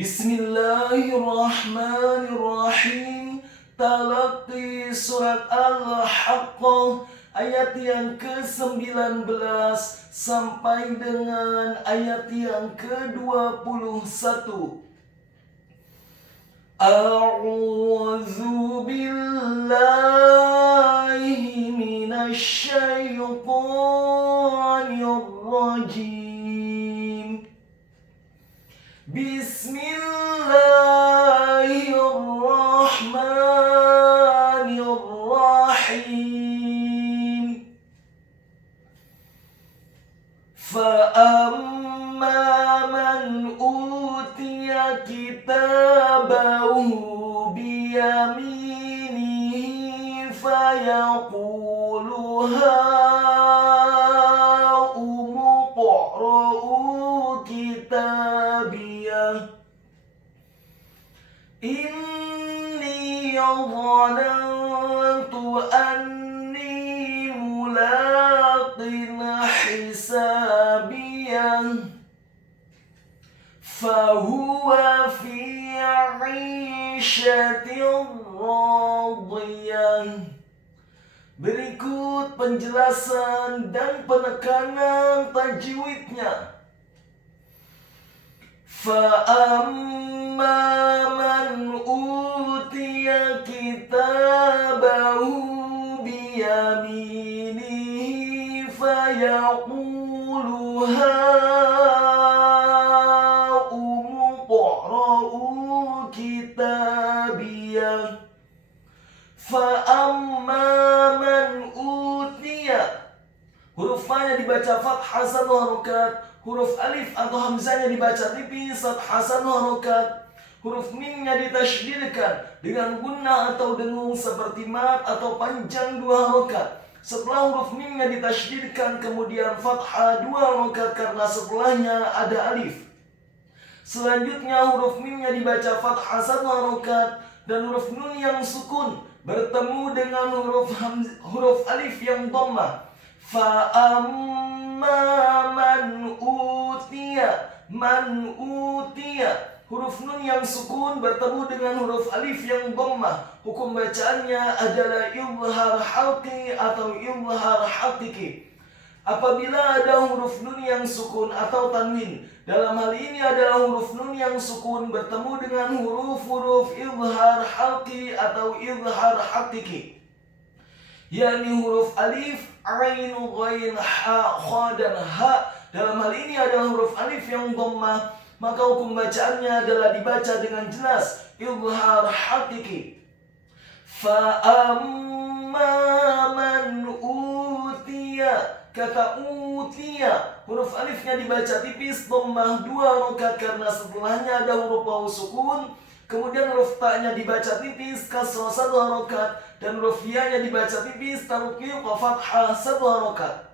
Bismillahirrahmanirrahim. Talaqi surat Al-Haqqah ayat yang ke-19 sampai dengan ayat yang ke-21. A'udzu billahi minasy syaithanir rajim. Bismillahirrahmanirrahim. Fa'amma man utiya kitabahu biyaminihi fayaqulu ha'umu qra'u kitabiyah inni dhanantu anni mulaqin hisabiyah fahuwa fi 'ishatin radiyah. Berikut penjelasan dan penekanan tajwidnya. Fa'amma man utiya kitabahu biyaminihi fayaqulu ha'umu qra'u kitabiyah. Fa'amma man utiya, huruf fa-nya dibaca fathah satu harokat, huruf alif atau hamzahnya dibaca tipis fathah satu harokat, huruf mimnya ditasydidkan dengan gunnah atau dengung seperti mat atau panjang dua harokat. Setelah huruf mimnya ditasydidkan kemudian fathah dua harokat karena setelahnya ada alif. Selanjutnya huruf mimnya dibaca fathah satu harokat dan huruf nun yang sukun bertemu dengan huruf alif yang dhammah. Fa'amma man utiya, huruf nun yang sukun bertemu dengan huruf alif yang dhammah. Hukum bacaannya adalah izhar halqi atau izhar haqiqi. Apabila ada huruf nun yang sukun atau tanwin, dalam hal ini adalah huruf nun yang sukun bertemu dengan huruf-huruf izhar halqi atau izhar haqiqi, yakni huruf alif, ain, ghain, ha, kha, dan ha. Dalam hal ini adalah huruf alif yang dhammah, maka hukum bacaannya adalah dibaca dengan jelas izhar haqiqi. Fa'amma man utiya, kata utiya, huruf alifnya dibaca tipis dhammah dua harokat karena setelahnya ada huruf waw sukun. Kemudian huruf ta-nya dibaca tipis kasrah satu harokat dan huruf ya-nya dibaca tipis tarqiq fathah satu harokat.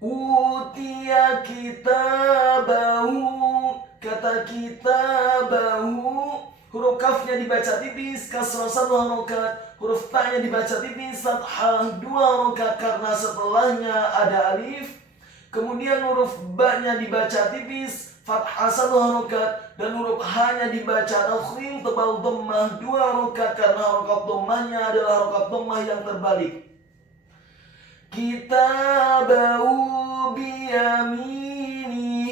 Utiya kitabahu, kata kitabahu, huruf kafnya dibaca tipis kasrah satu harokat, huruf ta-nya dibaca tipis fathah dua harokat karena setelahnya ada alif. Kemudian huruf ba-nya dibaca tipis fathah satu harokat dan huruf ha-nya dibaca tafkhim tebal dhammah dua harokat karena harokat dhammahnya adalah harokat dhammah yang terbalik. Kitabahu biyaminihi,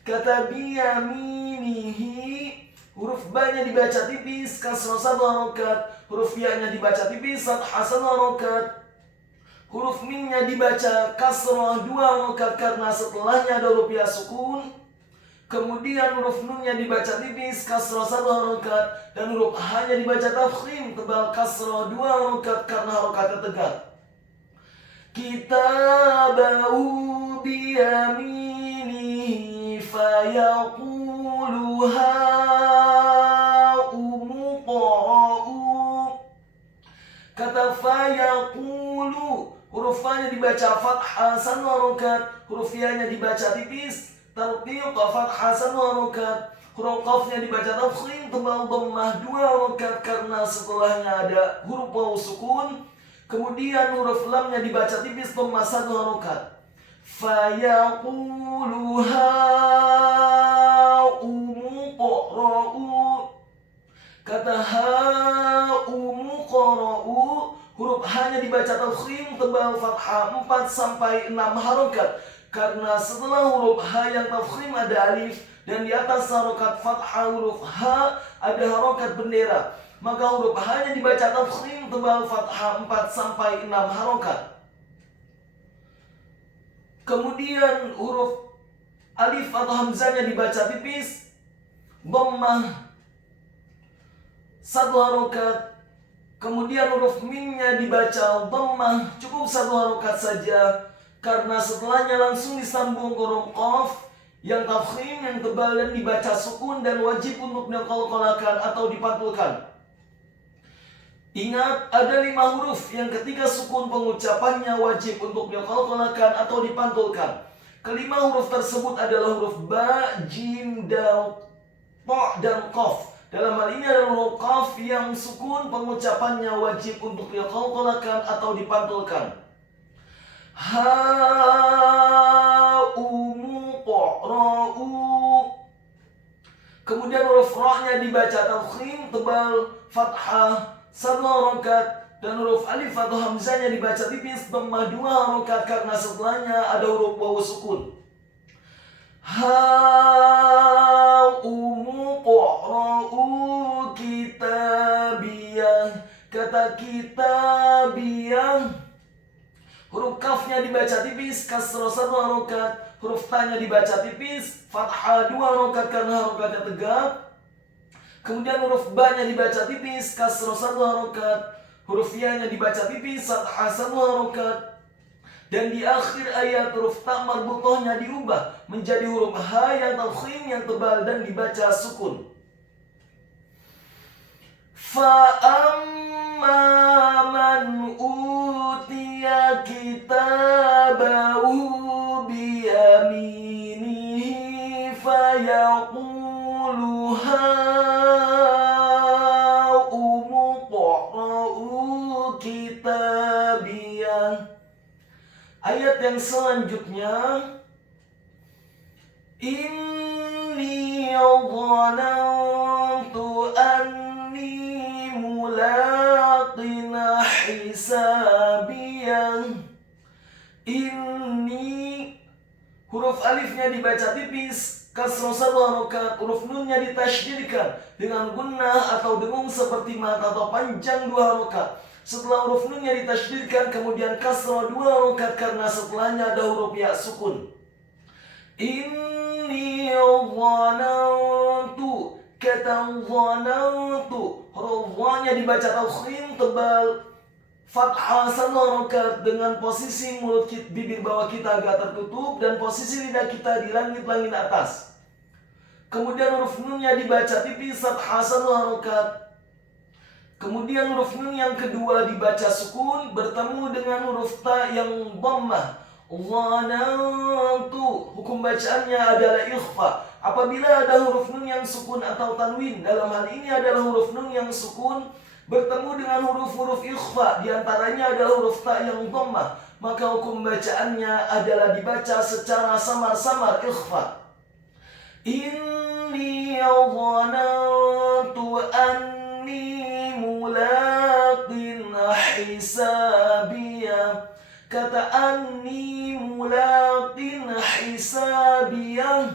kata biyaminihi, huruf ba-nya dibaca tipis kasrah satu harokat, huruf ya-nya dibaca tipis fathah satu harokat, huruf mimnya dibaca kasrah dua harokat karena setelahnya ada huruf ya sukun. Kemudian huruf nunnya dibaca tipis kasrah satu harokat dan huruf ha-nya dibaca tafkhim tebal kasrah dua harokat karena harokatnya tegak. Kitabahu biyaminihi fayaqulu ha'umu qra'u, kata fayaqulu, huruf fa-nya dibaca fathah satu harokat, huruf ya-nya dibaca tipis tarqiq fathah satu harokat, huruf qafnya dibaca tafkhim tebal dhammah dua harokat karena setelahnya ada huruf waw sukun. Kemudian huruf lamnya dibaca tipis dhammah satu harokat. Fayaqulu ha'umu dibaca tafkhim tebal fathah 4 sampai 6 harokat. Karena setelah huruf H yang tafkhim ada alif, dan di atas harokat fathah huruf H ada harokat bendera. Maka huruf H-nya dibaca tafkhim tebal fathah 4 sampai 6 harokat. Kemudian huruf alif atau hamzahnya dibaca tipis, dhammah 1 harokat. Kemudian huruf mimnya dibaca dhammah cukup 1 harokat saja, karena setelahnya langsung disambung ke huruf qaf yang tafkhim yang tebal dan dibaca sukun dan wajib untuk diqalqalakan atau dipantulkan. Ingat, ada 5 huruf yang ketika sukun pengucapannya wajib untuk diqalqalakan atau dipantulkan. Kelima huruf tersebut adalah huruf ba, jim, dal, ta, dan qaf. Dalam hal ini adalah huruf qaf yang sukun pengucapannya wajib untuk diqalqalakan atau dipantulkan. Ha-umu qa'ra'u. Kemudian huruf ra-nya dibaca tafkhim tebal fathah 1 harokat, dan huruf alif atau hamzahnya dibaca tipis dhammah 2 harokat karena setelahnya ada huruf wawu sukun. Ha-umu qa'ra'u kitabiyah. Kata kitabiyah, huruf kafnya dibaca tipis kasroh 1 harokat, huruf ta-nya dibaca tipis fathah 2 harokat karena harokatnya tegap. Kemudian huruf ba-nya dibaca tipis kasroh 1 harokat, huruf ya-nya dibaca tipis fathah 1 harokat. Dan di akhir ayat huruf ta marbutohnya diubah menjadi huruf ha yang tafkhim yang tebal dan dibaca sukun. Fa'amma man utiya kitabahu biyaminihi fayaqulu ha-umu qa'ra'u kitabiyah. Ayat yang selanjutnya, inni dhanantu anni mulaqin hisabiyah. Inni, huruf alifnya dibaca tipis kasroh 1 harokat, huruf nunnya ditasydidkan dengan gunnah atau dengung seperti mata atau panjang 2 harokat. Setelah huruf nunnya ditasydidkan kemudian kasroh 2 harokat karena setelahnya ada huruf ya sukun. Inni dhanantu, kata dhanantu, huruf dha-nya dibaca tafkhim tebal fathah 1 harokat dengan posisi mulut bibir bawah kita agak tertutup dan posisi lidah kita di langit-langit atas. Kemudian huruf nunnya dibaca tipis fathah 1 harokat. Kemudian huruf nun yang kedua dibaca sukun bertemu dengan huruf ta yang dhammah. Dhanantu, hukum bacaannya adalah ikhfa. Apabila ada huruf nun yang sukun atau tanwin, dalam hal ini adalah huruf nun yang sukun bertemu dengan huruf-huruf ikhfa, di antaranya adalah huruf ta yang dhammah, maka hukum bacaannya adalah dibaca secara samar-samar ikhfa. Inni dhanantu anni mulaqin hisabiyah. Kata anni mulaqin hisabiyah,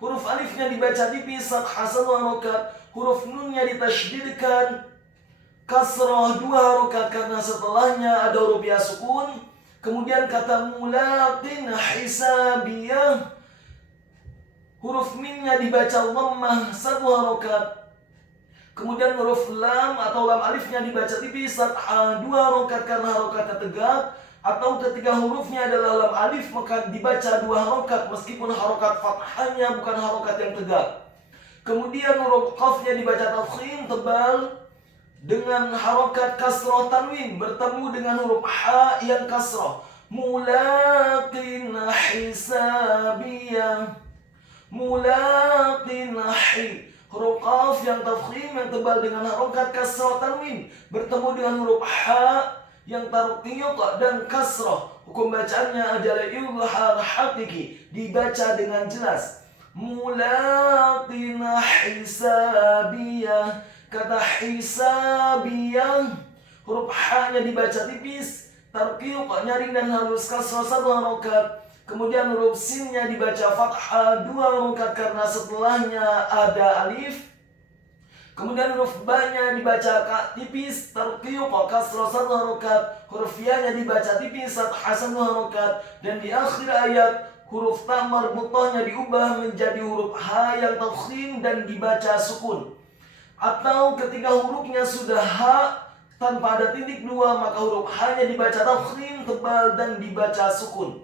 huruf alifnya dibaca tipis fathah 1 harokat, huruf nunnya ditasydidkan kasroh 2 harokat karena setelahnya ada huruf ya sukun. Kemudian kata mulaqin hisabiyah, huruf mimnya dibaca dhammah 1 harokat. Kemudian huruf lam atau lam alifnya dibaca tipis fathah 2 harokat karena harokatnya tegap. Atau ketika hurufnya adalah lam alif maka dibaca 2 harokat meskipun harokat fathahnya bukan harokat yang tegap. Kemudian huruf qafnya dibaca tafkhim tebal dengan harokat kasroh tanwin bertemu dengan huruf ha yang kasroh. Mulaqin hisabiyah, mulaqin hi. Huruf qaf yang tafkhim yang tebal dengan harokat kasroh tanwin bertemu dengan huruf ha yang tarqiq dan kasroh. Hukum bacaannya adalah izhar haqiqi, dibaca dengan jelas. Mulaqin hisabiyah. Kata hisabiyah, huruf ha-nya dibaca tipis tarqiq nyaring dan halus kasrah 1 harokat. Kemudian huruf sinnya dibaca fathah 2 harokat karena setelahnya ada alif. Kemudian huruf ba-nya dibaca tipis, tarqiq kasrah 1 harokat. Huruf ya-nya dibaca tipis, fathah 1 harokat. Dan di akhir ayat huruf ta marbutahnya diubah menjadi huruf ha yang tafkhim dan dibaca sukun. Atau ketika hurufnya sudah ha tanpa ada titik 2, maka huruf ha-nya dibaca tafkhim tebal dan dibaca sukun.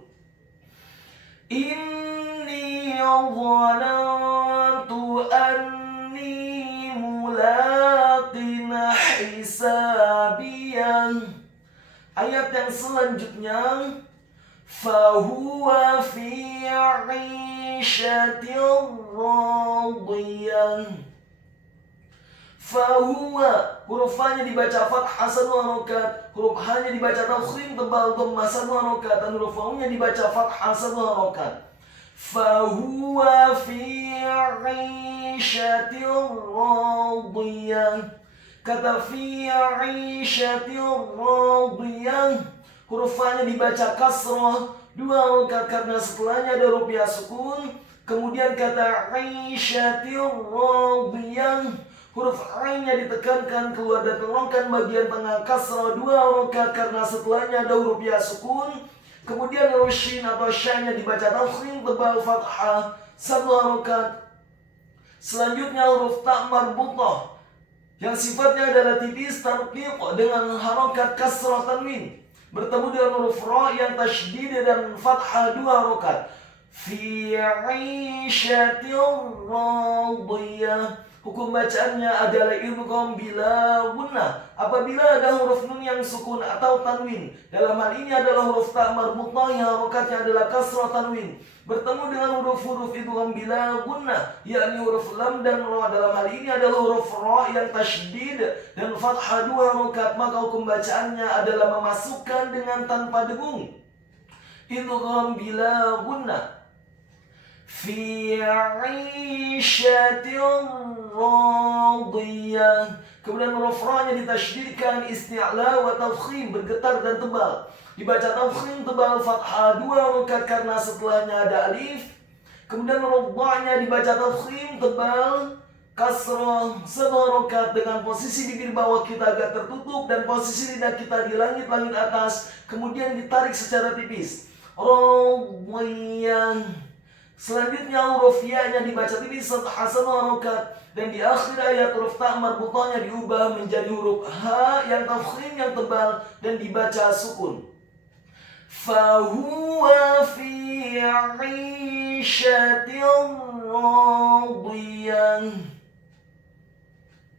Inni dhanantu anni mulaqin hisabiyan. Ayat yang selanjutnya, fahuwa fi 'ishatin radiyah. Fahuwa, huruf fa-nya dibaca fathah 1 harokat, huruf ha-nya dibaca tafkhim tebal dhammah 1 harokat, dan huruf waw-nya dibaca fathah 1 harokat. Fahuwa fi 'ishatin radiyah. Kata fi 'ishatin radiyah, huruf fa-nya dibaca kasrah 2 harokat karena setelahnya ada huruf ya sukun. Kemudian kata 'ishatin radiyah, huruf ain-nya ditekankan keluar dan tenggorokan bagian tengah kasrah 2 harokat karena setelahnya ada huruf ya sukun. Kemudian huruf shin atau sya-nya dibaca tafkhim tebal fathah 1 harokat. Selanjutnya huruf ta marbutah yang sifatnya adalah tipis, tarqiq dengan harokat kasrah tanwin bertemu dengan huruf ra yang tasydid dan fathah 2 harokat. Fi 'ishatin radiyah. Hukum bacaannya adalah idgham bila gunnah apabila ada huruf nun yang sukun atau tanwin. Dalam hal ini adalah huruf ta marbutah yang harokatnya adalah kasrah tanwin bertemu dengan huruf-huruf idgham bila gunnah, yakni huruf lam dan ra. Dalam hal ini adalah huruf ra yang tasydid dan fathah 2 harokat, maka hukum bacaannya adalah memasukkan dengan tanpa dengung. Idgham bila gunnah. Fi 'ishatin radiyah. Kemudian huruf ra-nya ditasydidkan isti'la wa tafkhim, bergetar dan tebal. Dibaca tafkhim tebal fathah 2 harokat karena setelahnya ada alif. Kemudian huruf dha-nya dibaca tafkhim tebal kasrah 1 harokat dengan posisi bibir bawah kita agak tertutup dan posisi lidah kita di langit-langit atas. Kemudian ditarik secara tipis. Radiyah. Selanjutnya huruf ya-nya dibaca tipis fathah 1 harokat dan di akhir ayat huruf ta marbutahnya diubah menjadi huruf ha yang tafkhim yang tebal dan dibaca sukun. Fahuwa fi 'ishatin radiyah.